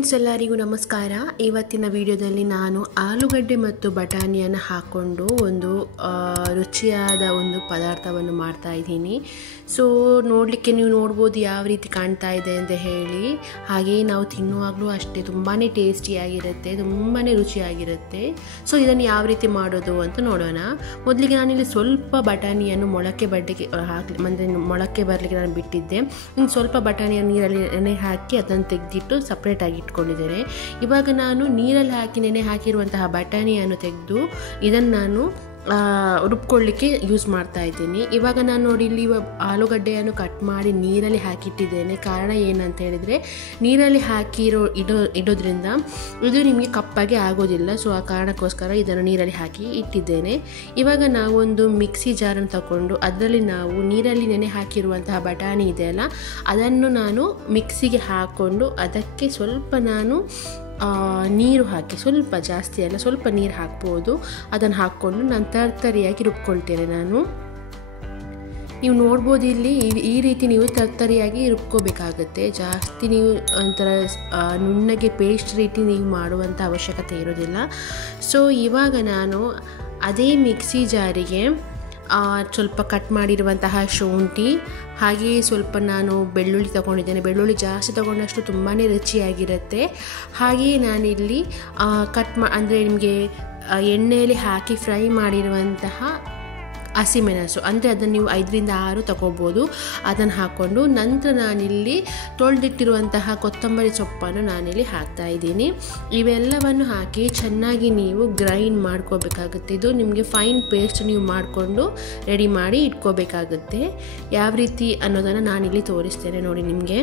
Friends ಎಲ್ಲರಿಗೂ ನಮಸ್ಕಾರ. ಇವತ್ತಿನ ವಿಡಿಯೋದಲ್ಲಿ ನಾನು ಆಲೂಗಡ್ಡೆ ಮತ್ತು ಬಟಾಣಿಯನ್ನು ಹಾಕ್ಕೊಂಡು ಒಂದು ರುಚಿಯಾದ ಒಂದು ಪದಾರ್ಥವನ್ನು ಮಾಡ್ತಾ ಇದ್ದೀನಿ. ಸೊ ನೋಡಲಿಕ್ಕೆ ನೀವು ನೋಡ್ಬೋದು ಯಾವ ರೀತಿ ಕಾಣ್ತಾ ಇದೆ ಅಂತ ಹೇಳಿ. ಹಾಗೆಯೇ ನಾವು ತಿನ್ನುವಾಗಲೂ ಅಷ್ಟೇ ತುಂಬಾ ಟೇಸ್ಟಿಯಾಗಿರುತ್ತೆ, ತುಂಬಾ ರುಚಿಯಾಗಿರುತ್ತೆ. ಸೊ ಇದನ್ನು ಯಾವ ರೀತಿ ಮಾಡೋದು ಅಂತ ನೋಡೋಣ. ಮೊದಲಿಗೆ ನಾನಿಲ್ಲಿ ಸ್ವಲ್ಪ ಬಟಾಣಿಯನ್ನು ಮೊಳಕೆ ಬರಲಿಕ್ಕೆ ನಾನು ಬಿಟ್ಟಿದ್ದೆ. ಸ್ವಲ್ಪ ಬಟಾಣಿಯನ್ನು ನೀರಲ್ಲಿ ನೆನೆ ಹಾಕಿ ಅದನ್ನು ತೆಗೆದಿಟ್ಟು ಸಪ್ರೇಟಾಗಿ ಇಟ್ಕೊಂಡಿದ್ದೇನೆ. ಇವಾಗ ನಾನು ನೀರಲ್ಲಿ ಹಾಕಿ ನೆನೆ ಹಾಕಿರುವಂತಹ ಬಟಾಣಿಯನ್ನು ತೆಗೆದು ಇದನ್ನು ನಾನು ರುಬ್ಕೊಳ್ಳಿಕ್ಕೆ ಯೂಸ್ ಮಾಡ್ತಾ ಇದ್ದೀನಿ. ಇವಾಗ ನಾನು ನೋಡಿ ಇಲ್ಲಿ ಆಲೂಗಡ್ಡೆಯನ್ನು ಕಟ್ ಮಾಡಿ ನೀರಲ್ಲಿ ಹಾಕಿಟ್ಟಿದ್ದೇನೆ. ಕಾರಣ ಏನಂತ ಹೇಳಿದರೆ ನೀರಲ್ಲಿ ಹಾಕಿ ಇಡೋದ್ರಿಂದ ಇದು ನಿಮಗೆ ಕಪ್ಪಾಗಿ ಆಗೋದಿಲ್ಲ. ಸೊ ಆ ಕಾರಣಕ್ಕೋಸ್ಕರ ಇದನ್ನು ನೀರಲ್ಲಿ ಹಾಕಿ ಇಟ್ಟಿದ್ದೇನೆ. ಇವಾಗ ನಾವೊಂದು ಮಿಕ್ಸಿ ಜಾರನ್ನು ತಗೊಂಡು ಅದರಲ್ಲಿ ನಾವು ನೀರಲ್ಲಿ ನೆನೆ ಹಾಕಿರುವಂತಹ ಬಟಾಣಿ ಇದೆಯಲ್ಲ ಅದನ್ನು ನಾನು ಮಿಕ್ಸಿಗೆ ಹಾಕ್ಕೊಂಡು ಅದಕ್ಕೆ ಸ್ವಲ್ಪ ನಾನು ನೀರು ಹಾಕಿ, ಸ್ವಲ್ಪ ಜಾಸ್ತಿ ಅಲ್ಲ ಸ್ವಲ್ಪ ನೀರು ಹಾಕ್ಬೋದು, ಅದನ್ನು ಹಾಕ್ಕೊಂಡು ನಾನು ತರ್ತರಿಯಾಗಿ ರುಬ್ಕೊಳ್ತೇನೆ. ನೀವು ನೋಡ್ಬೋದು ಇಲ್ಲಿ ಈ ರೀತಿ ನೀವು ತರ್ತರಿಯಾಗಿ ರುಬ್ಕೋಬೇಕಾಗುತ್ತೆ. ಜಾಸ್ತಿ ನೀವು ಒಂಥರ ನುಣ್ಣಗೆ ಪೇಸ್ಟ್ ರೀತಿ ನೀವು ಮಾಡುವಂಥ ಅವಶ್ಯಕತೆ ಇರೋದಿಲ್ಲ. ಸೊ ಇವಾಗ ನಾನು ಅದೇ ಮಿಕ್ಸಿ ಜಾರಿಗೆ ಸ್ವಲ್ಪ ಕಟ್ ಮಾಡಿರುವಂತಹ ಶುಂಠಿ, ಹಾಗೆಯೇ ಸ್ವಲ್ಪ ನಾನು ಬೆಳ್ಳುಳ್ಳಿ ತಗೊಂಡಿದ್ದೇನೆ. ಬೆಳ್ಳುಳ್ಳಿ ಜಾಸ್ತಿ ತಗೊಂಡಷ್ಟು ತುಂಬಾ ರುಚಿಯಾಗಿರುತ್ತೆ. ಹಾಗೆಯೇ ನಾನಿಲ್ಲಿ ಅಂದರೆ ನಿಮಗೆ ಎಣ್ಣೆಯಲ್ಲಿ ಹಾಕಿ ಫ್ರೈ ಮಾಡಿರುವಂತಹ ಹಸಿಮೆಣಸು, ಅಂದರೆ ಅದನ್ನು ನೀವು 5ರಿಂದ 6 ತಗೋಬೋದು, ಅದನ್ನು ಹಾಕ್ಕೊಂಡು ನಂತರ ನಾನಿಲ್ಲಿ ತೊಳೆದಿಟ್ಟಿರುವಂತಹ ಕೊತ್ತಂಬರಿ ಸೊಪ್ಪನ್ನು ನಾನಿಲ್ಲಿ ಹಾಕ್ತಾ ಇದ್ದೀನಿ. ಇವೆಲ್ಲವನ್ನು ಹಾಕಿ ಚೆನ್ನಾಗಿ ನೀವು ಗ್ರೈಂಡ್ ಮಾಡ್ಕೋಬೇಕಾಗುತ್ತೆ. ಇದು ನಿಮಗೆ ಫೈನ್ ಪೇಸ್ಟ್ ನೀವು ಮಾಡಿಕೊಂಡು ರೆಡಿ ಮಾಡಿ ಇಟ್ಕೋಬೇಕಾಗುತ್ತೆ. ಯಾವ ರೀತಿ ಅನ್ನೋದನ್ನು ನಾನಿಲ್ಲಿ ತೋರಿಸ್ತೇನೆ ನೋಡಿ ನಿಮಗೆ.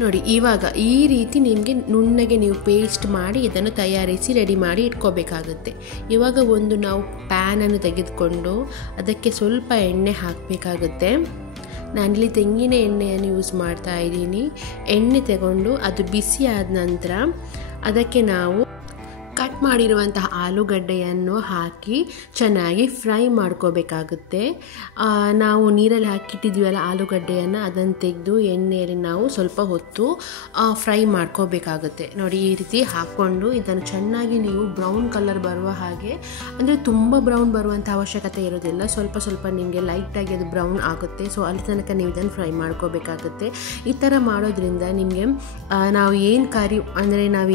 ನೋಡಿ ಇವಾಗ ಈ ರೀತಿ ನಿಮಗೆ ನುಣ್ಣಗೆ ನೀವು ಪೇಸ್ಟ್ ಮಾಡಿ ಇದನ್ನು ತಯಾರಿಸಿ ರೆಡಿ ಮಾಡಿ ಇಟ್ಕೋಬೇಕಾಗುತ್ತೆ. ಇವಾಗ ಒಂದು ನಾವು ಪ್ಯಾನನ್ನು ತೆಗೆದುಕೊಂಡು ಅದಕ್ಕೆ ಸ್ವಲ್ಪ ಎಣ್ಣೆ ಹಾಕಬೇಕಾಗುತ್ತೆ. ನಾನಿಲ್ಲಿ ತೆಂಗಿನ ಎಣ್ಣೆಯನ್ನು ಯೂಸ್ ಮಾಡ್ತಾ ಇದ್ದೀನಿ. ಎಣ್ಣೆ ತಗೊಂಡು ಅದು ಬಿಸಿ ಆದ ನಂತರ ಅದಕ್ಕೆ ನಾವು ಕಟ್ ಮಾಡಿರುವಂತಹ ಆಲೂಗಡ್ಡೆಯನ್ನು ಹಾಕಿ ಚೆನ್ನಾಗಿ ಫ್ರೈ ಮಾಡ್ಕೋಬೇಕಾಗುತ್ತೆ. ನಾವು ನೀರಲ್ಲಿ ಹಾಕಿಟ್ಟಿದ್ವಲ್ಲ ಆಲೂಗಡ್ಡೆಯನ್ನು ಅದನ್ನು ತೆಗೆದು ಎಣ್ಣೆಯಲ್ಲಿ ನಾವು ಸ್ವಲ್ಪ ಹೊತ್ತು ಫ್ರೈ ಮಾಡ್ಕೋಬೇಕಾಗುತ್ತೆ. ನೋಡಿ ಈ ರೀತಿ ಹಾಕ್ಕೊಂಡು ಇದನ್ನು ಚೆನ್ನಾಗಿ ನೀವು ಬ್ರೌನ್ ಕಲರ್ ಬರುವ ಹಾಗೆ, ಅಂದರೆ ತುಂಬ ಬ್ರೌನ್ ಬರುವಂಥ ಅವಶ್ಯಕತೆ ಇರೋದಿಲ್ಲ, ಸ್ವಲ್ಪ ಸ್ವಲ್ಪ ನಿಮಗೆ ಲೈಟಾಗಿ ಅದು ಬ್ರೌನ್ ಆಗುತ್ತೆ. ಸೊ ಅಲ್ಲಿ ತನಕ ನೀವು ಇದನ್ನು ಫ್ರೈ ಮಾಡ್ಕೋಬೇಕಾಗುತ್ತೆ. ಈ ಥರ ಮಾಡೋದ್ರಿಂದ ನಿಮಗೆ ನಾವು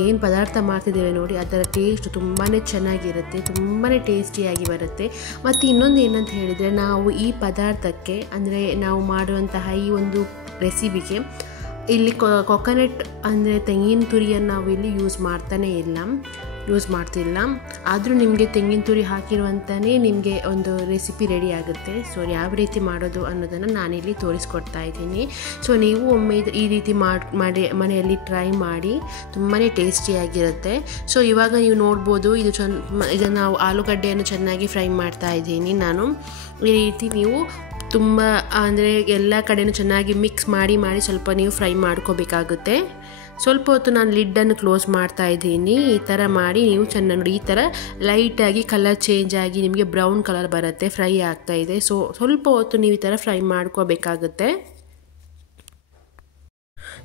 ಏನು ಪದಾರ್ಥ ಮಾಡ್ತಿದ್ದೇವೆ ನೋಡಿ ಅದರ ಟೇಸ್ಟ್ ತುಂಬಾ ಚೆನ್ನಾಗಿರುತ್ತೆ, ತುಂಬಾ ಟೇಸ್ಟಿಯಾಗಿ ಬರುತ್ತೆ. ಮತ್ತು ಇನ್ನೊಂದು ಏನಂತ ಹೇಳಿದರೆ, ನಾವು ಈ ಪದಾರ್ಥಕ್ಕೆ ಅಂದರೆ ನಾವು ಮಾಡುವಂತಹ ಈ ಒಂದು ರೆಸಿಪಿಗೆ ಇಲ್ಲಿ ಕೊಕೊನಟ್ ಅಂದರೆ ತೆಂಗಿನ ತುರಿಯನ್ನು ನಾವು ಇಲ್ಲಿ ಯೂಸ್ ಮಾಡ್ತಿಲ್ಲ. ಆದರೂ ನಿಮಗೆ ತೆಂಗಿನ ತುರಿ ಹಾಕಿರುವಂತಲೇ ನಿಮಗೆ ಒಂದು ರೆಸಿಪಿ ರೆಡಿ ಆಗುತ್ತೆ. ಸೊ ಯಾವ ರೀತಿ ಮಾಡೋದು ಅನ್ನೋದನ್ನು ನಾನಿಲ್ಲಿ ತೋರಿಸ್ಕೊಡ್ತಾ ಇದ್ದೀನಿ. ಸೊ ನೀವು ಒಮ್ಮೆ ಈ ರೀತಿ ಮಾಡಿ ಮನೆಯಲ್ಲಿ ಟ್ರೈ ಮಾಡಿ, ತುಂಬಾ ಟೇಸ್ಟಿಯಾಗಿರುತ್ತೆ. ಸೊ ಇವಾಗ ನೀವು ನೋಡ್ಬೋದು ಇದನ್ನು ನಾವು ಆಲೂಗಡ್ಡೆಯನ್ನು ಚೆನ್ನಾಗಿ ಫ್ರೈ ಮಾಡ್ತಾ ಇದ್ದೀನಿ ನಾನು. ಈ ರೀತಿ ನೀವು ತುಂಬ ಅಂದರೆ ಎಲ್ಲ ಕಡೆಯೂ ಚೆನ್ನಾಗಿ ಮಿಕ್ಸ್ ಮಾಡಿ ಸ್ವಲ್ಪ ನೀವು ಫ್ರೈ ಮಾಡ್ಕೋಬೇಕಾಗುತ್ತೆ. ಸ್ವಲ್ಪ ಹೊತ್ತು ನಾನು ಲಿಡ್ಡನ್ನು ಕ್ಲೋಸ್ ಮಾಡ್ತಾ ಇದ್ದೀನಿ. ಈ ಥರ ಮಾಡಿ ನೀವು ಚೆನ್ನಾಗಿ ನೋಡಿ, ಈ ಥರ ಲೈಟಾಗಿ ಕಲರ್ ಚೇಂಜ್ ಆಗಿ ನಿಮಗೆ ಬ್ರೌನ್ ಕಲರ್ ಬರುತ್ತೆ, ಫ್ರೈ ಆಗ್ತಾ ಇದೆ. ಸೊ ಸ್ವಲ್ಪ ಹೊತ್ತು ನೀವು ಈ ಥರ ಫ್ರೈ ಮಾಡ್ಕೋಬೇಕಾಗುತ್ತೆ.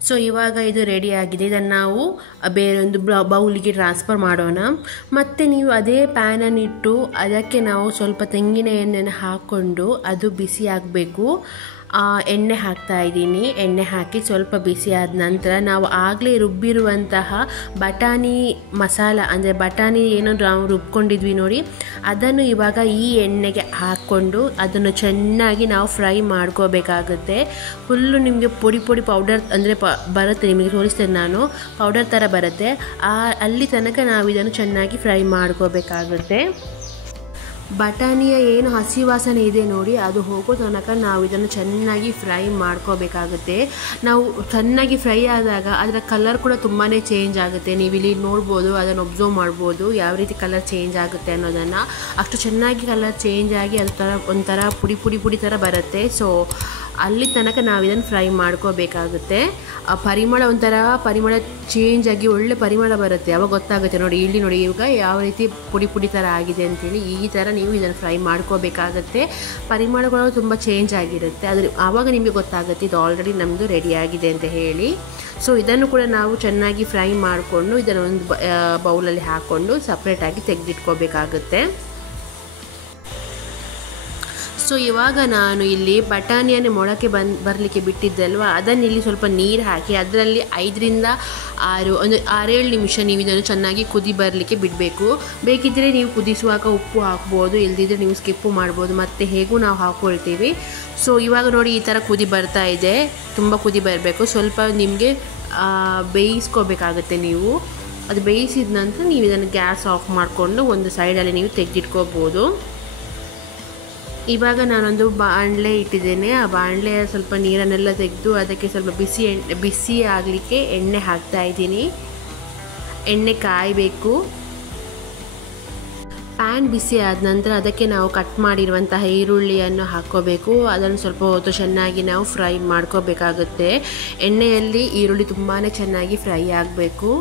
ಸೊ ಇವಾಗ ಇದು ರೆಡಿ ಆಗಿದೆ. ಇದನ್ನು ನಾವು ಬೇರೊಂದು ಬೌಲಿಗೆ ಟ್ರಾನ್ಸ್ಫರ್ ಮಾಡೋಣ. ಮತ್ತು ನೀವು ಅದೇ ಪ್ಯಾನನ್ನು ಇಟ್ಟು ಅದಕ್ಕೆ ನಾವು ಸ್ವಲ್ಪ ತೆಂಗಿನ ಎಣ್ಣೆಯನ್ನು ಹಾಕ್ಕೊಂಡು ಅದು ಬಿಸಿ ಆಗಬೇಕು. ಎಣ್ಣೆ ಹಾಕ್ತಾ ಇದ್ದೀನಿ. ಎಣ್ಣೆ ಹಾಕಿ ಸ್ವಲ್ಪ ಬಿಸಿ ಆದ ನಂತರ ನಾವು ಆಗಲೇ ರುಬ್ಬಿರುವಂತಹ ಬಟಾಣಿ ಮಸಾಲ, ಅಂದರೆ ಬಟಾಣಿ ಏನೋ ನಾವು ರುಬ್ಕೊಂಡಿದ್ವಿ ನೋಡಿ ಅದನ್ನು ಇವಾಗ ಈ ಎಣ್ಣೆಗೆ ಹಾಕ್ಕೊಂಡು ಅದನ್ನು ಚೆನ್ನಾಗಿ ನಾವು ಫ್ರೈ ಮಾಡ್ಕೋಬೇಕಾಗುತ್ತೆ. ಫುಲ್ಲು ನಿಮಗೆ ಪುಡಿ ಪೌಡರ್ ಅಂದರೆ ಬರುತ್ತೆ, ನಿಮಗೆ ತೋರಿಸ್ತೇನೆ ನಾನು, ಪೌಡರ್ ಥರ ಬರುತ್ತೆ. ಅಲ್ಲಿ ತನಕ ನಾವು ಇದನ್ನು ಚೆನ್ನಾಗಿ ಫ್ರೈ ಮಾಡ್ಕೋಬೇಕಾಗುತ್ತೆ. ಬಟಾಣಿಯ ಏನು ಹಸಿ ವಾಸನೆ ಇದೆ ನೋಡಿ ಅದು ಹೋಗೋ ತನಕ ನಾವು ಇದನ್ನು ಚೆನ್ನಾಗಿ ಫ್ರೈ ಮಾಡ್ಕೋಬೇಕಾಗುತ್ತೆ. ನಾವು ಚೆನ್ನಾಗಿ ಫ್ರೈ ಆದಾಗ ಅದರ ಕಲರ್ ಕೂಡ ತುಂಬಾ ಚೇಂಜ್ ಆಗುತ್ತೆ. ನೀವು ಇಲ್ಲಿ ನೋಡ್ಬೋದು, ಅದನ್ನು ಒಬ್ಸರ್ವ್ ಮಾಡ್ಬೋದು ಯಾವ ರೀತಿ ಕಲರ್ ಚೇಂಜ್ ಆಗುತ್ತೆ ಅನ್ನೋದನ್ನು. ಅಷ್ಟು ಚೆನ್ನಾಗಿ ಕಲರ್ ಚೇಂಜ್ ಆಗಿ ಅದು ಒಂಥರ ಪುಡಿ ಥರ ಬರುತ್ತೆ. ಸೊ ಅಲ್ಲಿ ತನಕ ನಾವು ಇದನ್ನು ಫ್ರೈ ಮಾಡ್ಕೋಬೇಕಾಗುತ್ತೆ. ಒಂಥರ ಪರಿಮಳ ಚೇಂಜ್ ಆಗಿ ಒಳ್ಳೆ ಪರಿಮಳ ಬರುತ್ತೆ, ಅವಾಗ ಗೊತ್ತಾಗುತ್ತೆ. ನೋಡಿ ಇಲ್ಲಿ ನೋಡಿ ಇವಾಗ ಯಾವ ರೀತಿ ಪುಡಿ ಥರ ಆಗಿದೆ ಅಂತೇಳಿ. ಈ ಥರ ನೀವು ಇದನ್ನು ಫ್ರೈ ಮಾಡ್ಕೋಬೇಕಾಗುತ್ತೆ. ಪರಿಮಳಗಳು ತುಂಬ ಚೇಂಜ್ ಆಗಿರುತ್ತೆ, ಆವಾಗ ನಿಮಗೆ ಗೊತ್ತಾಗುತ್ತೆ ಇದು ಆಲ್ರೆಡಿ ನಮ್ಮದು ರೆಡಿ ಆಗಿದೆ ಅಂತ ಹೇಳಿ. ಸೊ ಇದನ್ನು ಕೂಡ ನಾವು ಚೆನ್ನಾಗಿ ಫ್ರೈ ಮಾಡಿಕೊಂಡು ಇದನ್ನು ಒಂದು ಬೌಲಲ್ಲಿ ಹಾಕ್ಕೊಂಡು ಸಪ್ರೇಟಾಗಿ ತೆಗೆದಿಟ್ಕೋಬೇಕಾಗುತ್ತೆ. ಸೊ ಇವಾಗ ನಾನು ಇಲ್ಲಿ ಬಟಾಣಿಯನ್ನು ಮೊಳಕೆ ಬರಲಿಕ್ಕೆ ಬಿಟ್ಟಿದ್ದಲ್ವ, ಅದನ್ನು ಇಲ್ಲಿ ಸ್ವಲ್ಪ ನೀರು ಹಾಕಿ ಅದರಲ್ಲಿ 5-6 ಒಂದು 6-7 ನಿಮಿಷ ನೀವು ಇದನ್ನು ಚೆನ್ನಾಗಿ ಕುದಿ ಬರಲಿಕ್ಕೆ ಬಿಡಬೇಕು. ಬೇಕಿದ್ದರೆ ನೀವು ಕುದಿಸುವಾಗ ಉಪ್ಪು ಹಾಕ್ಬೋದು, ಇಲ್ಲದಿದ್ದರೆ ನೀವು ಸ್ಕಿಪ್ಪು ಮಾಡ್ಬೋದು, ಮತ್ತು ಹೇಗೂ ನಾವು ಹಾಕ್ಕೊಳ್ತೀವಿ. ಸೊ ಇವಾಗ ನೋಡಿ ಈ ಥರ ಕುದಿ ಬರ್ತಾ ಇದೆ, ತುಂಬ ಕುದಿ ಬರಬೇಕು. ಸ್ವಲ್ಪ ನಿಮಗೆ ಬೇಯಿಸ್ಕೋಬೇಕಾಗುತ್ತೆ. ನೀವು ಅದು ಬೇಯಿಸಿದ ನಂತರ ನೀವು ಇದನ್ನು ಗ್ಯಾಸ್ ಆಫ್ ಮಾಡಿಕೊಂಡು ಒಂದು ಸೈಡಲ್ಲಿ ನೀವು ತೆಗೆದಿಟ್ಕೋಬೋದು. ಇವಾಗ ನಾನೊಂದು ಬಾಣಲೆ ಇಟ್ಟಿದ್ದೇನೆ. ಆ ಬಾಣಲೆಯ ಸ್ವಲ್ಪ ನೀರನ್ನೆಲ್ಲ ತೆಗೆದು ಅದಕ್ಕೆ ಸ್ವಲ್ಪ ಬಿಸಿ ಆಗಲಿಕ್ಕೆ ಎಣ್ಣೆ ಹಾಕ್ತಾ ಇದ್ದೀನಿ. ಎಣ್ಣೆ ಕಾಯಬೇಕು. ಪ್ಯಾನ್ ಬಿಸಿ ಆದ ನಂತರ ಅದಕ್ಕೆ ನಾವು ಕಟ್ ಮಾಡಿರುವಂತಹ ಈರುಳ್ಳಿಯನ್ನು ಹಾಕ್ಕೋಬೇಕು. ಅದನ್ನು ಸ್ವಲ್ಪ ಹೊತ್ತು ಚೆನ್ನಾಗಿ ನಾವು ಫ್ರೈ ಮಾಡ್ಕೋಬೇಕಾಗುತ್ತೆ. ಎಣ್ಣೆಯಲ್ಲಿ ಈರುಳ್ಳಿ ತುಂಬಾ ಚೆನ್ನಾಗಿ ಫ್ರೈ ಆಗಬೇಕು.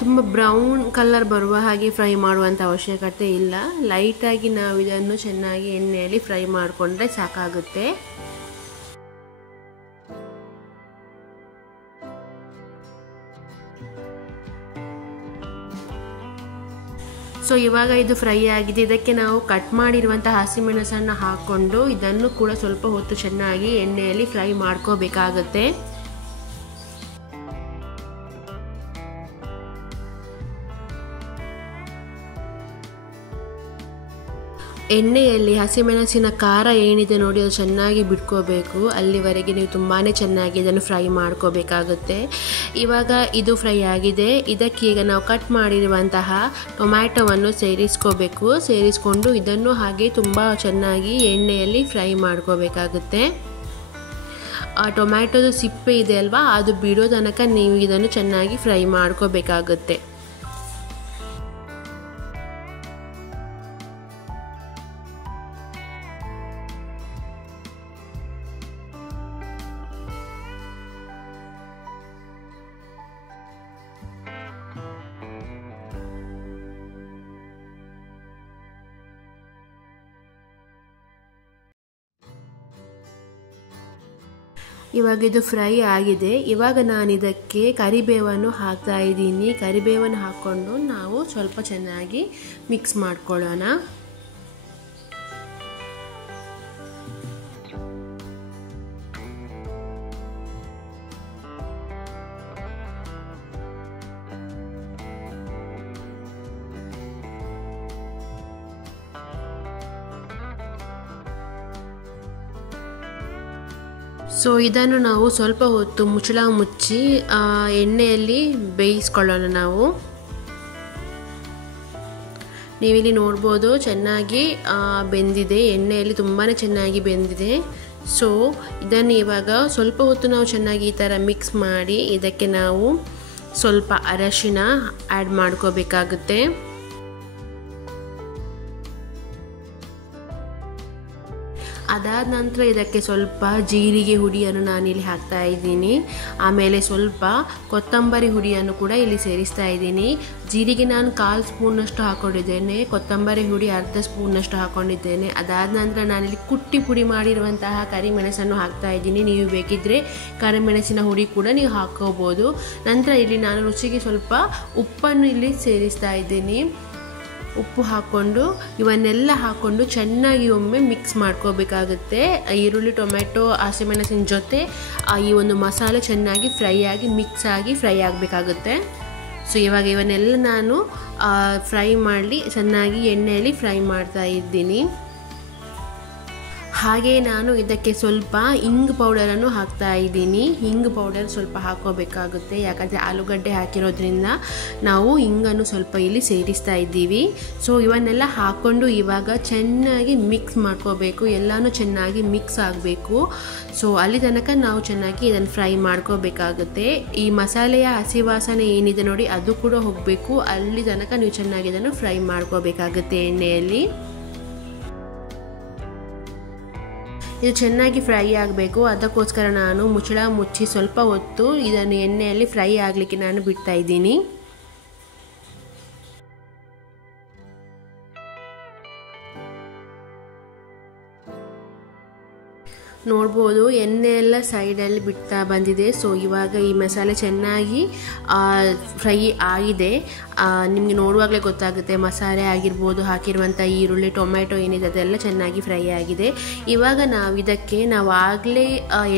ತುಂಬ ಬ್ರೌನ್ ಕಲರ್ ಬರುವ ಹಾಗೆ ಫ್ರೈ ಮಾಡುವಂಥ ಅವಶ್ಯಕತೆ ಇಲ್ಲ. ಲೈಟಾಗಿ ನಾವು ಇದನ್ನು ಚೆನ್ನಾಗಿ ಎಣ್ಣೆಯಲ್ಲಿ ಫ್ರೈ ಮಾಡಿಕೊಂಡ್ರೆ ಸಾಕಾಗುತ್ತೆ. ಸೊ ಇವಾಗ ಇದು ಫ್ರೈ ಆಗಿದೆ. ಇದಕ್ಕೆ ನಾವು ಕಟ್ ಮಾಡಿರುವಂಥ ಹಸಿಮೆಣಸನ್ನು ಹಾಕ್ಕೊಂಡು ಇದನ್ನು ಕೂಡ ಸ್ವಲ್ಪ ಹೊತ್ತು ಚೆನ್ನಾಗಿ ಎಣ್ಣೆಯಲ್ಲಿ ಫ್ರೈ ಮಾಡ್ಕೋಬೇಕಾಗುತ್ತೆ. ಎಣ್ಣೆಯಲ್ಲಿ ಹಸಿಮೆಣಸಿನ ಖಾರ ಏನಿದೆ ನೋಡಿ ಅದು ಚೆನ್ನಾಗಿ ಬಿಟ್ಕೋಬೇಕು. ಅಲ್ಲಿವರೆಗೆ ನೀವು ತುಂಬಾ ಚೆನ್ನಾಗಿ ಇದನ್ನು ಫ್ರೈ ಮಾಡ್ಕೋಬೇಕಾಗುತ್ತೆ. ಇವಾಗ ಇದು ಫ್ರೈ ಆಗಿದೆ. ಇದಕ್ಕೆ ಈಗ ನಾವು ಕಟ್ ಮಾಡಿರುವಂತಹ ಟೊಮ್ಯಾಟೊವನ್ನು ಸೇರಿಸ್ಕೊಂಡು ಇದನ್ನು ಹಾಗೆ ತುಂಬ ಚೆನ್ನಾಗಿ ಎಣ್ಣೆಯಲ್ಲಿ ಫ್ರೈ ಮಾಡ್ಕೋಬೇಕಾಗುತ್ತೆ. ಆ ಟೊಮ್ಯಾಟೊದ ಸಿಪ್ಪೆ ಇದೆ ಅಲ್ವಾ, ಅದು ಬಿಡೋ ತನಕ ನೀವು ಇದನ್ನು ಚೆನ್ನಾಗಿ ಫ್ರೈ ಮಾಡ್ಕೋಬೇಕಾಗುತ್ತೆ. ಇವಾಗ ಇದು ಫ್ರೈ ಆಗಿದೆ. ಇವಾಗ ನಾನು ಇದಕ್ಕೆ ಕರಿಬೇವನ್ನು ಹಾಕ್ತಾ ಇದ್ದೀನಿ. ಕರಿಬೇವನ್ನು ಹಾಕ್ಕೊಂಡು ನಾವು ಸ್ವಲ್ಪ ಚೆನ್ನಾಗಿ ಮಿಕ್ಸ್ ಮಾಡ್ಕೊಳ್ಳೋಣ. ಸೊ ಇದನ್ನು ನಾವು ಸ್ವಲ್ಪ ಹೊತ್ತು ಮುಚ್ಚಳ ಮುಚ್ಚಿ ಎಣ್ಣೆಯಲ್ಲಿ ಬೇಯಿಸ್ಕೊಳ್ಳೋಣ. ನೀವಿಲ್ಲಿ ನೋಡ್ಬೋದು ಚೆನ್ನಾಗಿ ಬೆಂದಿದೆ, ಎಣ್ಣೆಯಲ್ಲಿ ತುಂಬಾ ಚೆನ್ನಾಗಿ ಬೆಂದಿದೆ. ಸೊ ಇದನ್ನು ಇವಾಗ ಸ್ವಲ್ಪ ಹೊತ್ತು ನಾವು ಚೆನ್ನಾಗಿ ಈ ಥರ ಮಿಕ್ಸ್ ಮಾಡಿ ಇದಕ್ಕೆ ನಾವು ಸ್ವಲ್ಪ ಅರಶಿನ ಆ್ಯಡ್ ಮಾಡ್ಕೋಬೇಕಾಗುತ್ತೆ. ಅದಾದ ನಂತರ ಇದಕ್ಕೆ ಸ್ವಲ್ಪ ಜೀರಿಗೆ ಹುಡಿಯನ್ನು ನಾನಿಲ್ಲಿ ಹಾಕ್ತಾ ಇದ್ದೀನಿ. ಆಮೇಲೆ ಸ್ವಲ್ಪ ಕೊತ್ತಂಬರಿ ಹುಡಿಯನ್ನು ಕೂಡ ಇಲ್ಲಿ ಸೇರಿಸ್ತಾ ಇದ್ದೀನಿ. ಜೀರಿಗೆ ನಾನು 1/4 ಸ್ಪೂನಷ್ಟು ಹಾಕ್ಕೊಂಡಿದ್ದೇನೆ, ಕೊತ್ತಂಬರಿ ಹುಡಿ 1/2 ಸ್ಪೂನಷ್ಟು ಹಾಕ್ಕೊಂಡಿದ್ದೇನೆ. ಅದಾದ ನಂತರ ನಾನಿಲ್ಲಿ ಕುಟ್ಟಿ ಪುಡಿ ಮಾಡಿರುವಂತಹ ಕರಿಮೆಣಸನ್ನು ಹಾಕ್ತಾ ಇದ್ದೀನಿ. ನೀವು ಬೇಕಿದ್ದರೆ ಕರಿಮೆಣಸಿನ ಹುಡಿ ಕೂಡ ನೀವು ಹಾಕ್ಕೋಬೋದು. ನಂತರ ಇಲ್ಲಿ ನಾನು ರುಚಿಗೆ ಸ್ವಲ್ಪ ಉಪ್ಪನ್ನು ಇಲ್ಲಿ ಸೇರಿಸ್ತಾ ಇದ್ದೀನಿ. ಉಪ್ಪು ಹಾಕ್ಕೊಂಡು ಇವನ್ನೆಲ್ಲ ಹಾಕ್ಕೊಂಡು ಚೆನ್ನಾಗಿ ಒಮ್ಮೆ ಮಿಕ್ಸ್ ಮಾಡ್ಕೋಬೇಕಾಗುತ್ತೆ. ಈರುಳ್ಳಿ ಟೊಮೆಟೊ ಹಸಿಮೆಣಸಿನ ಜೊತೆ ಈ ಒಂದು ಮಸಾಲೆ ಚೆನ್ನಾಗಿ ಮಿಕ್ಸ್ ಆಗಿ ಫ್ರೈ ಆಗಬೇಕಾಗುತ್ತೆ. ಸೊ ಇವಾಗ ಇವನ್ನೆಲ್ಲ ನಾನು ಫ್ರೈ ಮಾಡಿ ಚೆನ್ನಾಗಿ ಎಣ್ಣೆಯಲ್ಲಿ ಫ್ರೈ ಮಾಡ್ತಾ ಇದ್ದೀನಿ. ಹಾಗೆ ನಾನು ಇದಕ್ಕೆ ಸ್ವಲ್ಪ ಇಂಗು ಪೌಡರನ್ನು ಹಾಕ್ತಾ ಇದ್ದೀನಿ. ಇಂಗು ಪೌಡರ್ ಸ್ವಲ್ಪ ಹಾಕೋಬೇಕಾಗುತ್ತೆ, ಯಾಕಂದರೆ ಆಲೂಗಡ್ಡೆ ಹಾಕಿರೋದ್ರಿಂದ ನಾವು ಇಂಗನ್ನು ಸ್ವಲ್ಪ ಇಲ್ಲಿ ಸೇರಿಸ್ತಾ ಇದ್ದೀವಿ. ಸೊ ಇವನ್ನೆಲ್ಲ ಹಾಕ್ಕೊಂಡು ಇವಾಗ ಚೆನ್ನಾಗಿ ಮಿಕ್ಸ್ ಮಾಡ್ಕೋಬೇಕು. ಎಲ್ಲನೂ ಚೆನ್ನಾಗಿ ಮಿಕ್ಸ್ ಆಗಬೇಕು. ಸೊ ಅಲ್ಲಿ ತನಕ ನಾವು ಚೆನ್ನಾಗಿ ಇದನ್ನು ಫ್ರೈ ಮಾಡ್ಕೋಬೇಕಾಗುತ್ತೆ. ಈ ಮಸಾಲೆಯ ಹಸಿ ವಾಸನೆ ಏನಿದೆ ನೋಡಿ ಅದು ಕೂಡ ಹೋಗಬೇಕು. ಅಲ್ಲಿ ತನಕ ನೀವು ಚೆನ್ನಾಗಿ ಇದನ್ನು ಫ್ರೈ ಮಾಡ್ಕೋಬೇಕಾಗುತ್ತೆ ಎಣ್ಣೆಯಲ್ಲಿ. ಇದು ಚೆನ್ನಾಗಿ ಫ್ರೈ ಆಗಬೇಕು. ಅದಕ್ಕೋಸ್ಕರ ನಾನು ಮುಚ್ಚಳ ಮುಚ್ಚಿ ಸ್ವಲ್ಪ ಹೊತ್ತು ಇದನ್ನು ಎಣ್ಣೆಯಲ್ಲಿ ಫ್ರೈ ಆಗಲಿಕ್ಕೆ ನಾನು ಬಿಡ್ತಾ ಇದ್ದೀನಿ. ನೋಡ್ಬೋದು ಎಣ್ಣೆ ಎಲ್ಲ ಸೈಡಲ್ಲಿ ಬಿಡ್ತಾ ಬಂದಿದೆ. ಸೊ ಇವಾಗ ಈ ಮಸಾಲೆ ಚೆನ್ನಾಗಿ ಫ್ರೈ ಆಗಿದೆ. ನಿಮಗೆ ನೋಡುವಾಗಲೇ ಗೊತ್ತಾಗುತ್ತೆ ಮಸಾಲೆ ಆಗಿರ್ಬೋದು, ಹಾಕಿರುವಂಥ ಈರುಳ್ಳಿ ಟೊಮೆಟೊ ಏನಿದೆ ಅದೆಲ್ಲ ಚೆನ್ನಾಗಿ ಫ್ರೈ ಆಗಿದೆ. ಇವಾಗ ನಾವು ಆಗಲೇ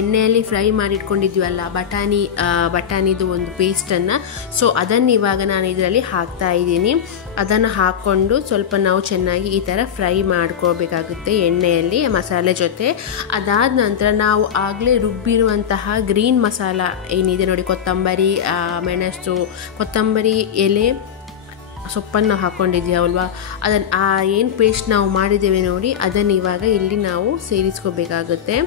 ಎಣ್ಣೆಯಲ್ಲಿ ಫ್ರೈ ಮಾಡಿಟ್ಕೊಂಡಿದ್ವಲ್ಲ ಬಟಾಣಿದು ಒಂದು ಪೇಸ್ಟನ್ನು, ಸೊ ಅದನ್ನು ಇವಾಗ ನಾನು ಇದರಲ್ಲಿ ಹಾಕ್ತಾ ಇದ್ದೀನಿ. ಅದನ್ನು ಹಾಕ್ಕೊಂಡು ಸ್ವಲ್ಪ ನಾವು ಚೆನ್ನಾಗಿ ಈ ಥರ ಫ್ರೈ ಮಾಡ್ಕೋಬೇಕಾಗುತ್ತೆ ಎಣ್ಣೆಯಲ್ಲಿ ಮಸಾಲೆ ಜೊತೆ. ಅದಾದ ನಂತರ ನಾವು ಆಗಲೇ ರುಬ್ಬಿರುವಂತಹ ಗ್ರೀನ್ ಮಸಾಲ ಏನಿದೆ ನೋಡಿ, ಕೊತ್ತಂಬರಿ, ಮೆಣಸು, ಕೊತ್ತಂಬರಿ ಎಲೆ, ಸೊಪ್ಪನ್ನು ಹಾಕ್ಕೊಂಡಿದ್ದೀವಲ್ವ, ಅದನ್ನು ಏನು ಪೇಸ್ಟ್ ನಾವು ಮಾಡಿದ್ದೇವೆ ನೋಡಿ ಅದನ್ನು ಇವಾಗ ಇಲ್ಲಿ ನಾವು ಸೇರಿಸ್ಕೋಬೇಕಾಗುತ್ತೆ.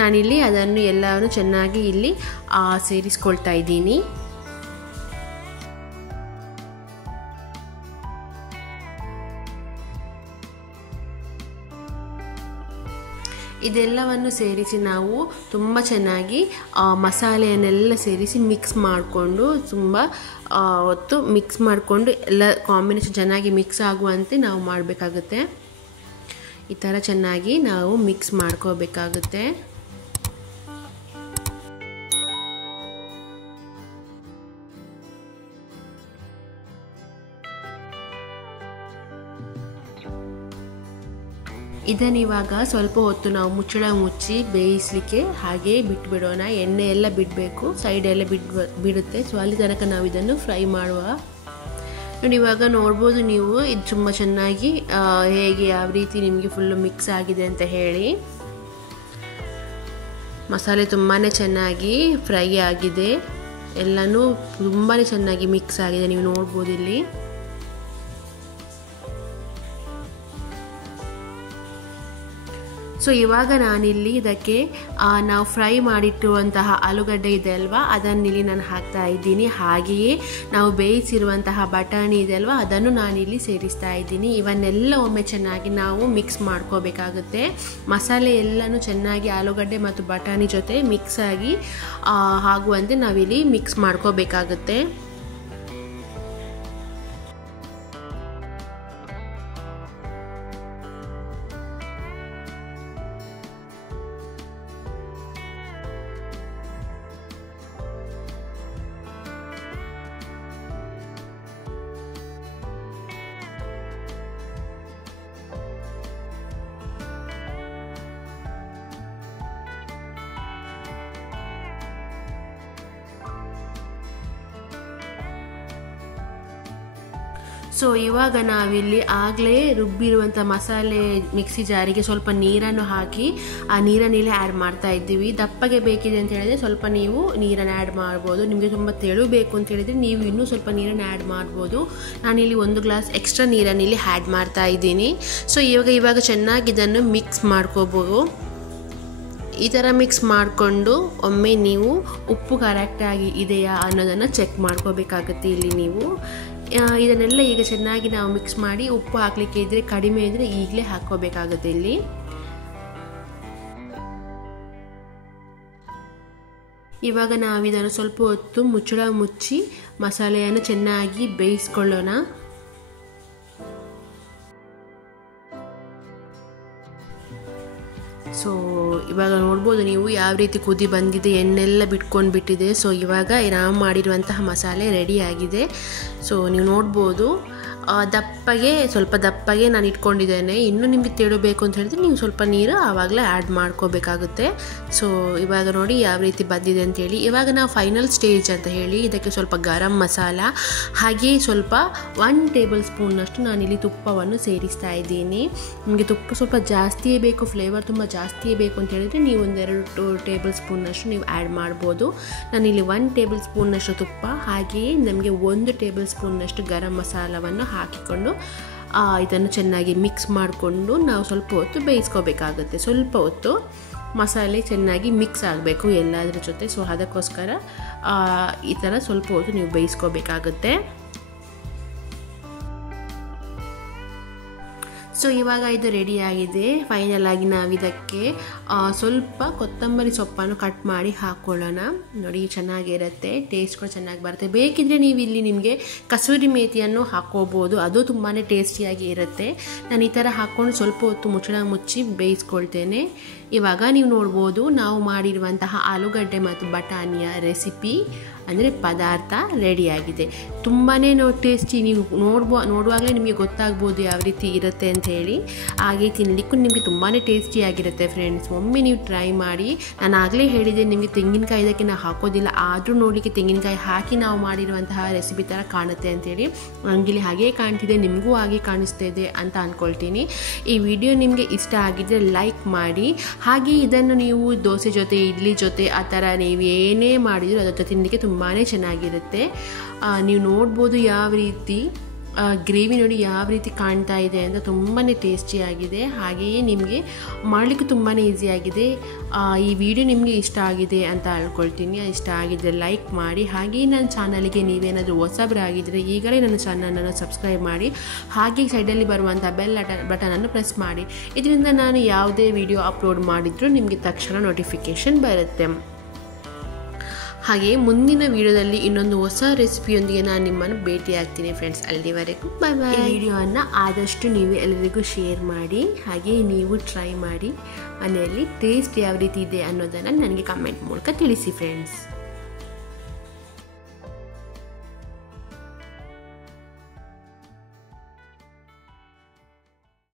ನಾನಿಲ್ಲಿ ಅದನ್ನು ಎಲ್ಲವನ್ನು ಚೆನ್ನಾಗಿ ಇಲ್ಲಿ ಸೇರಿಸ್ಕೊಳ್ತಾ ಇದ್ದೀನಿ. ಇದೆಲ್ಲವನ್ನು ಸೇರಿಸಿ ನಾವು ತುಂಬ ಚೆನ್ನಾಗಿ ಮಸಾಲೆಯನ್ನೆಲ್ಲ ಸೇರಿಸಿ ಮಿಕ್ಸ್ ಮಾಡಿಕೊಂಡು ಹೊತ್ತು ಮಿಕ್ಸ್ ಮಾಡಿಕೊಂಡು ಎಲ್ಲ ಕಾಂಬಿನೇಷನ್ ಚೆನ್ನಾಗಿ ಮಿಕ್ಸ್ ಆಗುವಂತೆ ನಾವು ಮಾಡಬೇಕಾಗುತ್ತೆ. ಈ ಥರ ಚೆನ್ನಾಗಿ ನಾವು ಮಿಕ್ಸ್ ಮಾಡ್ಕೋಬೇಕಾಗುತ್ತೆ. ಇದನ್ನಿವಾಗ ಸ್ವಲ್ಪ ಹೊತ್ತು ನಾವು ಮುಚ್ಚಳ ಮುಚ್ಚಿ ಬೇಯಿಸಲಿಕ್ಕೆ ಹಾಗೆ ಬಿಟ್ಬಿಡೋಣ. ಎಣ್ಣೆ ಎಲ್ಲ ಬಿಡಬೇಕು, ಸೈಡೆಲ್ಲ ಬಿಡುತ್ತೆ. ಸೊ ಅಲ್ಲಿ ತನಕ ನಾವು ಇದನ್ನು ಫ್ರೈ ಮಾಡುವ. ನೋಡಿ ಇವಾಗ ನೋಡ್ಬೋದು ನೀವು, ಇದು ತುಂಬ ಚೆನ್ನಾಗಿ ಹೇಗೆ ಯಾವ ರೀತಿ ನಿಮಗೆ ಫುಲ್ಲು ಮಿಕ್ಸ್ ಆಗಿದೆ ಅಂತ ಹೇಳಿ. ಮಸಾಲೆ ತುಂಬಾ ಚೆನ್ನಾಗಿ ಫ್ರೈ ಆಗಿದೆ, ಎಲ್ಲನೂ ತುಂಬಾ ಚೆನ್ನಾಗಿ ಮಿಕ್ಸ್ ಆಗಿದೆ, ನೀವು ನೋಡ್ಬೋದು ಇಲ್ಲಿ. ಸೊ ಇವಾಗ ನಾನಿಲ್ಲಿ ಇದಕ್ಕೆ ನಾವು ಫ್ರೈ ಮಾಡಿಟ್ಟಿರುವಂತಹ ಆಲೂಗಡ್ಡೆ ಇದೆ ಅಲ್ವಾ, ಅದನ್ನಿಲ್ಲಿ ನಾನು ಹಾಕ್ತಾ ಇದ್ದೀನಿ. ಹಾಗೆಯೇ ನಾವು ಬೇಯಿಸಿರುವಂತಹ ಬಟಾಣಿ ಇದೆ ಅಲ್ವಾ, ಅದನ್ನು ನಾನಿಲ್ಲಿ ಸೇರಿಸ್ತಾ ಇದ್ದೀನಿ. ಇವನ್ನೆಲ್ಲ ಒಮ್ಮೆ ಚೆನ್ನಾಗಿ ನಾವು ಮಿಕ್ಸ್ ಮಾಡ್ಕೋಬೇಕಾಗುತ್ತೆ. ಮಸಾಲೆ ಎಲ್ಲನೂ ಚೆನ್ನಾಗಿ ಆಲೂಗಡ್ಡೆ ಮತ್ತು ಬಟಾಣಿ ಜೊತೆ ಮಿಕ್ಸ್ ಆಗಿ ಆಗುವಂತೆ ನಾವಿಲ್ಲಿ ಮಿಕ್ಸ್ ಮಾಡ್ಕೋಬೇಕಾಗುತ್ತೆ. ಸೊ ಇವಾಗ ನಾವಿಲ್ಲಿ ಆಗಲೇ ರುಬ್ಬಿರುವಂಥ ಮಸಾಲೆ ಮಿಕ್ಸಿ ಜಾರಿಗೆ ಸ್ವಲ್ಪ ನೀರನ್ನು ಹಾಕಿ ಆ ನೀರನ್ನಿಲ್ಲಿ ಆ್ಯಡ್ ಮಾಡ್ತಾ ಇದ್ದೀವಿ. ದಪ್ಪಗೆ ಬೇಕಿದೆ ಅಂತ ಹೇಳಿದ್ರೆ ಸ್ವಲ್ಪ ನೀವು ನೀರನ್ನು ಆ್ಯಡ್ ಮಾಡ್ಬೋದು. ನಿಮಗೆ ತುಂಬ ತೆಳು ಬೇಕು ಅಂತ ಹೇಳಿದರೆ ನೀವು ಇನ್ನೂ ಸ್ವಲ್ಪ ನೀರನ್ನು ಆ್ಯಡ್ ಮಾಡ್ಬೋದು. ನಾನಿಲ್ಲಿ 1 ಗ್ಲಾಸ್ ಎಕ್ಸ್ಟ್ರಾ ನೀರನ್ನು ಇಲ್ಲಿ ಆ್ಯಡ್ ಮಾಡ್ತಾ ಇದ್ದೀನಿ. ಸೊ ಇವಾಗ ಚೆನ್ನಾಗಿ ಇದನ್ನು ಮಿಕ್ಸ್ ಮಾಡ್ಕೋಬೋದು. ಈ ಥರ ಮಿಕ್ಸ್ ಮಾಡಿಕೊಂಡು ಒಮ್ಮೆ ನೀವು ಉಪ್ಪು ಕರೆಕ್ಟಾಗಿ ಇದೆಯಾ ಅನ್ನೋದನ್ನು ಚೆಕ್ ಮಾಡ್ಕೋಬೇಕಾಗುತ್ತೆ. ಇಲ್ಲಿ ನೀವು ಇದನ್ನೆಲ್ಲ ಈಗ ಚೆನ್ನಾಗಿ ನಾವು ಮಿಕ್ಸ್ ಮಾಡಿ, ಉಪ್ಪು ಹಾಕಲಿಕ್ಕೆ ಇದ್ದರೆ ಕಡಿಮೆ ಇದ್ದರೆ ಈಗಲೇ ಹಾಕ್ಕೋಬೇಕಾಗುತ್ತೆ. ಇಲ್ಲಿ ಇವಾಗ ನಾವು ಇದನ್ನು ಸ್ವಲ್ಪ ಹೊತ್ತು ಮುಚ್ಚಳ ಮುಚ್ಚಿ ಮಸಾಲೆಯನ್ನು ಚೆನ್ನಾಗಿ ಬೇಯಿಸ್ಕೊಳ್ಳೋಣ. ಸೊ ಇವಾಗ ನೋಡ್ಬೋದು ನೀವು ಯಾವ ರೀತಿ ಕುದಿ ಬಂದಿದೆ, ಎಣ್ಣೆಲ್ಲ ಬಿಟ್ಟಿದೆ. ಸೊ ಇವಾಗ ನಾವು ಮಾಡಿರುವಂತಹ ಮಸಾಲೆ ರೆಡಿ ಆಗಿದೆ. ಸೊ ನೀವು ನೋಡ್ಬೋದು ಸ್ವಲ್ಪ ದಪ್ಪಗೆ ನಾನು ಇಟ್ಕೊಂಡಿದ್ದೇನೆ. ಇನ್ನೂ ನಿಮಗೆ ತೆಳುಬೇಕು ಅಂತ ಹೇಳಿದ್ರೆ ನೀವು ಸ್ವಲ್ಪ ನೀರು ಆವಾಗಲೇ ಆ್ಯಡ್ ಮಾಡ್ಕೋಬೇಕಾಗುತ್ತೆ. ಸೊ ಇವಾಗ ನೋಡಿ ಯಾವ ರೀತಿ ಬಂದಿದೆ ಅಂತೇಳಿ. ಇವಾಗ ನಾವು ಫೈನಲ್ ಸ್ಟೇಜ್ ಅಂತ ಹೇಳಿ ಇದಕ್ಕೆ ಸ್ವಲ್ಪ ಗರಂ ಮಸಾಲ ಹಾಗೆ ಸ್ವಲ್ಪ 1 ಟೇಬಲ್ ಸ್ಪೂನ್ನಷ್ಟು ನಾನಿಲ್ಲಿ ತುಪ್ಪವನ್ನು ಸೇರಿಸ್ತಾ ಇದ್ದೀನಿ. ನಿಮಗೆ ತುಪ್ಪ ಸ್ವಲ್ಪ ಜಾಸ್ತಿಯೇ ಬೇಕು, ಫ್ಲೇವರ್ ತುಂಬ ಜಾಸ್ತಿಯೇ ಬೇಕು ಅಂತ ಹೇಳಿದರೆ ನೀವು 1-2 ಟೇಬಲ್ ಸ್ಪೂನ್ನಷ್ಟು ನೀವು ಆ್ಯಡ್ ಮಾಡ್ಬೋದು. ನಾನಿಲ್ಲಿ 1 ಟೇಬಲ್ ಸ್ಪೂನ್ನಷ್ಟು ತುಪ್ಪ ಹಾಗೆಯೇ ನಮಗೆ 1 ಟೇಬಲ್ ಸ್ಪೂನ್ನಷ್ಟು ಗರಂ ಮಸಾಲವನ್ನು ಹಾಕಿಕೊಂಡು ಇದನ್ನು ಚೆನ್ನಾಗಿ ಮಿಕ್ಸ್ ಮಾಡಿಕೊಂಡು ನಾವು ಸ್ವಲ್ಪ ಹೊತ್ತು ಬೇಯಿಸ್ಕೋಬೇಕಾಗುತ್ತೆ. ಸ್ವಲ್ಪ ಹೊತ್ತು ಮಸಾಲೆ ಚೆನ್ನಾಗಿ ಮಿಕ್ಸ್ ಆಗಬೇಕು ಎಲ್ಲದರ ಜೊತೆ. ಸೊ ಅದಕ್ಕೋಸ್ಕರ ಈ ಥರ ಸ್ವಲ್ಪ ಹೊತ್ತು ನೀವು ಬೇಯಿಸ್ಕೋಬೇಕಾಗುತ್ತೆ. ಸೊ ಇವಾಗ ಇದು ರೆಡಿಯಾಗಿದೆ. ಫೈನಲ್ ಆಗಿ ನಾವು ಇದಕ್ಕೆ ಸ್ವಲ್ಪ ಕೊತ್ತಂಬರಿ ಸೊಪ್ಪನ್ನು ಕಟ್ ಮಾಡಿ ಹಾಕ್ಕೊಳ್ಳೋಣ. ನೋಡಿ ಚೆನ್ನಾಗಿರುತ್ತೆ, ಟೇಸ್ಟ್ ಕೂಡ ಚೆನ್ನಾಗಿ ಬರುತ್ತೆ. ಬೇಕಿದ್ರೆ ನೀವು ಇಲ್ಲಿ ನಿಮಗೆ ಕಸೂರಿ ಮೇಥಿಯನ್ನು ಹಾಕ್ಕೋಬೋದು, ಅದು ತುಂಬಾ ಟೇಸ್ಟಿಯಾಗಿ ಇರುತ್ತೆ. ನಾನು ಈ ಥರ ಹಾಕ್ಕೊಂಡು ಸ್ವಲ್ಪ ಹೊತ್ತು ಮುಚ್ಚಳ ಮುಚ್ಚಿ ಬೇಯಿಸ್ಕೊಳ್ತೇನೆ. ಇವಾಗ ನೀವು ನೋಡ್ಬೋದು ನಾವು ಮಾಡಿರುವಂತಹ ಆಲೂಗಡ್ಡೆ ಮತ್ತು ಬಟಾಣಿಯ ರೆಸಿಪಿ ಅಂದರೆ ಪದಾರ್ಥ ರೆಡಿಯಾಗಿದೆ. ತುಂಬಾ ಟೇಸ್ಟಿ, ನೀವು ನೋಡುವಾಗಲೇ ನಿಮಗೆ ಗೊತ್ತಾಗ್ಬೋದು ಯಾವ ರೀತಿ ಇರುತ್ತೆ ಅಂತ ಹೇಳಿ. ಹಾಗೆ ತಿನ್ನಲಿಕ್ಕೂ ನಿಮಗೆ ತುಂಬಾ ಟೇಸ್ಟಿಯಾಗಿರುತ್ತೆ ಫ್ರೆಂಡ್ಸ್. ಒಮ್ಮೆ ನೀವು ಟ್ರೈ ಮಾಡಿ. ನಾನು ಆಗಲೇ ಹೇಳಿದೆ ನಿಮಗೆ ತೆಂಗಿನಕಾಯಿ ಇದಕ್ಕೆ ನಾವು ಹಾಕೋದಿಲ್ಲ, ಆದರೂ ನೋಡಲಿಕ್ಕೆ ತೆಂಗಿನಕಾಯಿ ಹಾಕಿ ನಾವು ಮಾಡಿರುವಂತಹ ರೆಸಿಪಿ ಥರ ಕಾಣುತ್ತೆ ಅಂತೇಳಿ. ನನಗಿಲ್ಲಿ ಹಾಗೇ ಕಾಣ್ತಿದೆ, ನಿಮಗೂ ಹಾಗೆ ಕಾಣಿಸ್ತಾ ಇದೆ ಅಂತ ಅಂದ್ಕೊಳ್ತೀನಿ. ಈ ವಿಡಿಯೋ ನಿಮಗೆ ಇಷ್ಟ ಆಗಿದ್ದರೆ ಲೈಕ್ ಮಾಡಿ. ಹಾಗೆ ಇದನ್ನು ನೀವು ದೋಸೆ ಜೊತೆ, ಇಡ್ಲಿ ಜೊತೆ ಆ ಥರ ನೀವು ಏನೇ ಮಾಡಿದರೂ ಅದರ ಜೊತೆ ತಿನ್ನಲಿಕ್ಕೆ ತುಂಬಾ ಚೆನ್ನಾಗಿರುತ್ತೆ. ನೀವು ನೋಡ್ಬೋದು ಯಾವ ರೀತಿ ಗ್ರೇವಿ ನೋಡಿ ಯಾವ ರೀತಿ ಕಾಣ್ತಾ ಇದೆ ಅಂತ, ತುಂಬಾ ಟೇಸ್ಟಿಯಾಗಿದೆ. ಹಾಗೆಯೇ ನಿಮಗೆ ಮಾಡಲಿಕ್ಕೆ ತುಂಬಾ ಈಸಿಯಾಗಿದೆ. ಈ ವಿಡಿಯೋ ನಿಮಗೆ ಇಷ್ಟ ಆಗಿದೆ ಅಂತ ಅಂದ್ಕೊಳ್ತೀನಿ. ಇಷ್ಟ ಆಗಿದ್ದರೆ ಲೈಕ್ ಮಾಡಿ. ಹಾಗೆಯೇ ನನ್ನ ಚಾನಲ್ಗೆ ನೀವೇನಾದರೂ ಹೊಸಬರಾಗಿದ್ದರೆ ಈಗಲೇ ನನ್ನ ಚಾನಲನ್ನು ಸಬ್ಸ್ಕ್ರೈಬ್ ಮಾಡಿ. ಹಾಗೆ ಸೈಡಲ್ಲಿ ಬರುವಂಥ ಬೆಲ್ ಬಟನನ್ನು ಪ್ರೆಸ್ ಮಾಡಿ. ಇದರಿಂದ ನಾನು ಯಾವುದೇ ವಿಡಿಯೋ ಅಪ್ಲೋಡ್ ಮಾಡಿದರೂ ನಿಮಗೆ ತಕ್ಷಣ ನೋಟಿಫಿಕೇಷನ್ ಬರುತ್ತೆ. ಹಾಗೆ ಮುಂದಿನ ವಿಡಿಯೋದಲ್ಲಿ ಇನ್ನೊಂದು ಹೊಸ ರೆಸಿಪಿಯೊಂದಿಗೆ ನಾನು ನಿಮ್ಮನ್ನು ಭೇಟಿ ಆಗ್ತೀನಿ ಫ್ರೆಂಡ್ಸ್. ಅಲ್ಲಿವರೆಗೂ ಬಾಯ್ ಬಾಯ್. ಈ ವಿಡಿಯೋವನ್ನು ಆದಷ್ಟು ನೀವು ಎಲ್ಲರಿಗೂ ಶೇರ್ ಮಾಡಿ. ಹಾಗೆ ನೀವು ಟ್ರೈ ಮಾಡಿ ಮನೆಯಲ್ಲಿ. ಟೇಸ್ಟ್ ಯಾವ ರೀತಿ ಇದೆ ಅನ್ನೋದನ್ನು ನನಗೆ ಕಮೆಂಟ್ ಮೂಲಕ ತಿಳಿಸಿ ಫ್ರೆಂಡ್ಸ್.